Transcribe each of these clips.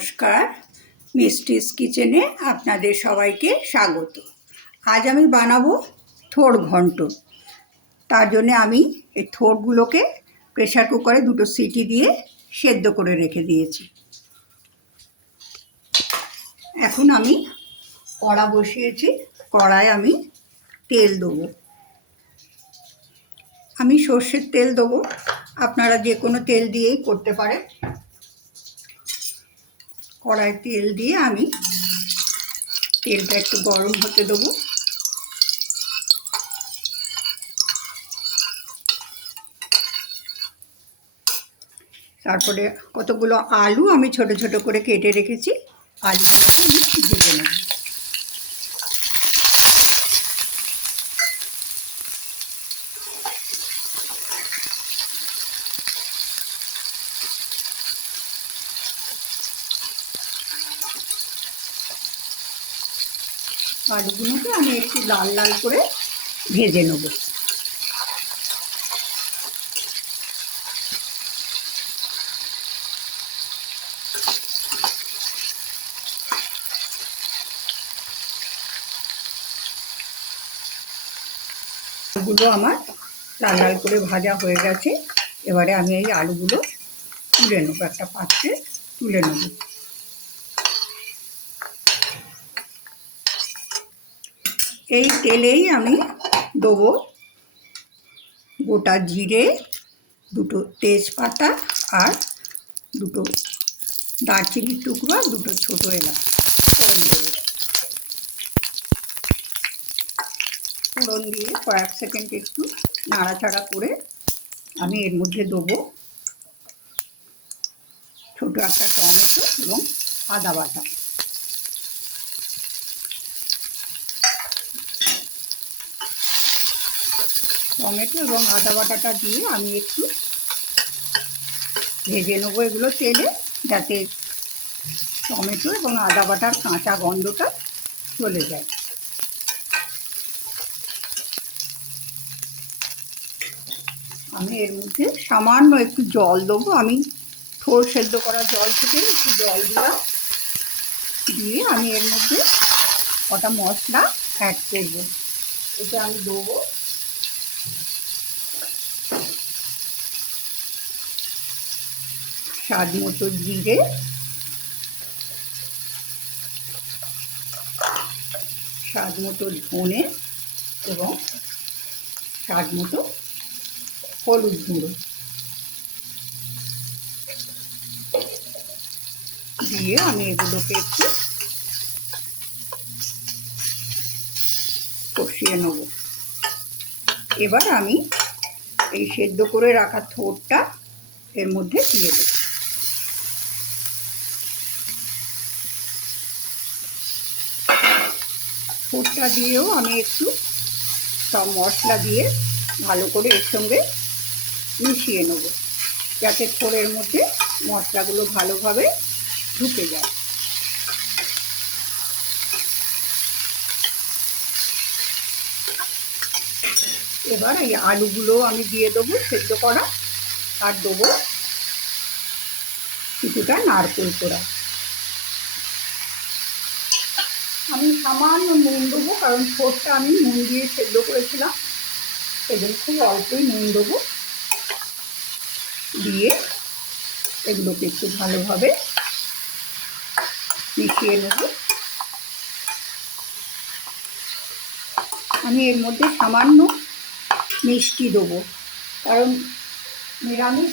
নমস্কার, মিষ্টিস কিচেনে আপনাদের সবাইকে স্বাগত। আজ আমি বানাবো থোড় ঘন্ট। তার জন্য আমি এই থোড়গুলোকে প্রেসার কুকারে 2টো সিটি দিয়ে সেদ্ধ করে রেখে দিয়েছি। এখন আমি কড়া বসিয়েছি, কড়ায় আমি তেল দেবো। আমি সর্ষের তেল দেবো, আপনারা যে কোনো তেল দিয়েই করতে পারেন। কড়ায় তেল দিয়ে আমি তেলটা একটু গরম হতে দেবো। তারপরে কতগুলো আলু আমি ছোট ছোট করে কেটে রেখেছি, আলুগুলোকে আমি ভেজে নেব। আলুগুলোকে আমি একটু লাল লাল করে ভেজে নেব। আলুগুলো আমার লাল লাল করে ভাজা হয়ে গেছে। এবারে আমি এই আলুগুলো তুলে নেব, একটা পাত্রে তুলে নেব। এই তেলেই আমি দেবো গোটা জিরে, 2টো তেজপাতা আর 2টো দারচিনির টুকরো, 2টো ছোটো এলাচ ফোড়ন দেবো। ফোড়ন দিয়ে কয়েক সেকেন্ড একটু নাড়াচাড়া করে আমি এর মধ্যে দেবো ছোটো একটা টমেটো এবং আদা বাটা। টমেটো এবং আদা বাটাটা দিয়ে আমি একটু ভেজে নেবো এগুলো তেলে, যাতে টমেটো এবং আদা বাটার কাঁচা গন্ধটা চলে যায়। আমি এর মধ্যে সামান্য একটু জল দেবো। আমি থোড় সেদ্ধ করা জল থেকে একটু জল দিলাম, দিয়ে আমি এর মধ্যে কটা মশলা অ্যাড করব। এটা আমি দেবো স্বাদ মতো জিরে, স্বাদ মতো ধনে এবং স্বাদ মতো হলুদ গুঁড়ো দিয়ে আমি এগুলোকে একটু কষিয়ে নেব। এবার আমি এই সেদ্ধ করে রাখা থোড়টা এর মধ্যে দিয়ে দেব। থোড়টা দিয়েও আমি একটু সব মশলা দিয়ে ভালো করে এর সঙ্গে মিশিয়ে নেব, যাতে থোড়ের মধ্যে মশলাগুলো ভালোভাবে ঢুকে যায়। এবার এই আলুগুলো আমি দিয়ে দেবো সেদ্ধ করা, আর দেবো কিছুটা নারকেল কোড়া। আমি সামান্য নুন দেবো, কারণ থোড়টা আমি নুন দিয়ে সেদ্ধ করেছিলাম, সেজন্য খুব অল্পই নুন দেবো। দিয়ে এগুলোকে একটু ভালোভাবে মিশিয়ে নেব। আমি এর মধ্যে সামান্য মিষ্টি দেবো, কারণ নিরামিষ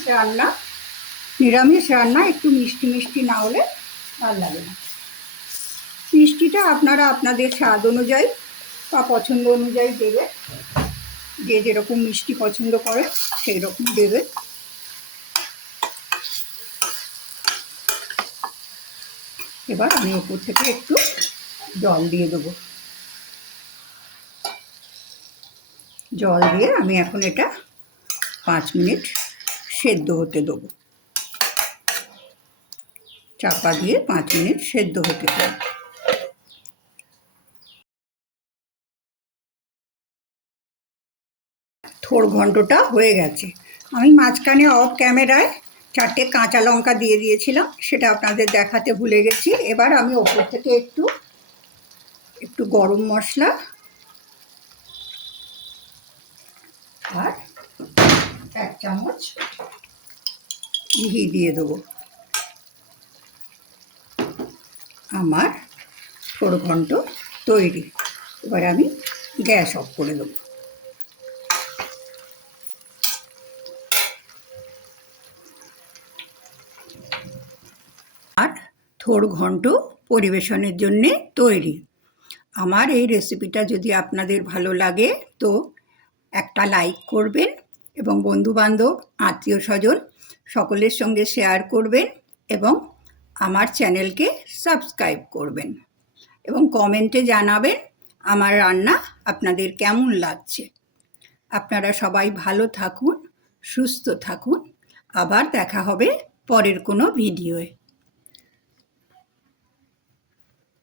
রান্না একটু মিষ্টি মিষ্টি না হলে ভালো লাগে না। মিষ্টিটা আপনারা আপনাদের স্বাদ অনুযায়ী বা পছন্দ অনুযায়ী দেবে, যে যেরকম মিষ্টি পছন্দ করে সেই রকম দেবে। এবার আমি ওপর থেকে একটু জল দিয়ে দেবো। জল দিয়ে আমি এখন এটা 5 মিনিট সেদ্ধ হতে দেবো। চাপা দিয়ে 5 মিনিট সেদ্ধ হতে দেবো। থোড় ঘন্টটা হয়ে গেছে। আমি মাঝখানে অফ ক্যামেরায় 4টে কাঁচা লঙ্কা দিয়ে দিয়েছিলাম, সেটা আপনাদের দেখাতে ভুলে গেছি। এবার আমি ওপর থেকে একটু গরম মশলা আর 1 চামচ ঘি দিয়ে দেবো। আমার থোড় ঘন্ট তৈরি। এবার আমি গ্যাস অফ করে দেবো। আর থোড় ঘন্ট পরিবেশনের জন্যে তৈরি। আমার এই রেসিপিটা যদি আপনাদের ভালো লাগে তো একটা লাইক করবেন এবং বন্ধুবান্ধব, আত্মীয় স্বজন সকলের সঙ্গে শেয়ার করবেন এবং আমার চ্যানেলকে সাবস্ক্রাইব করবেন এবং কমেন্টে জানাবেন আমার রান্না আপনাদের কেমন লাগছে। আপনারা সবাই ভালো থাকুন, সুস্থ থাকুন। আবার দেখা হবে পরের কোনো ভিডিওয়ে।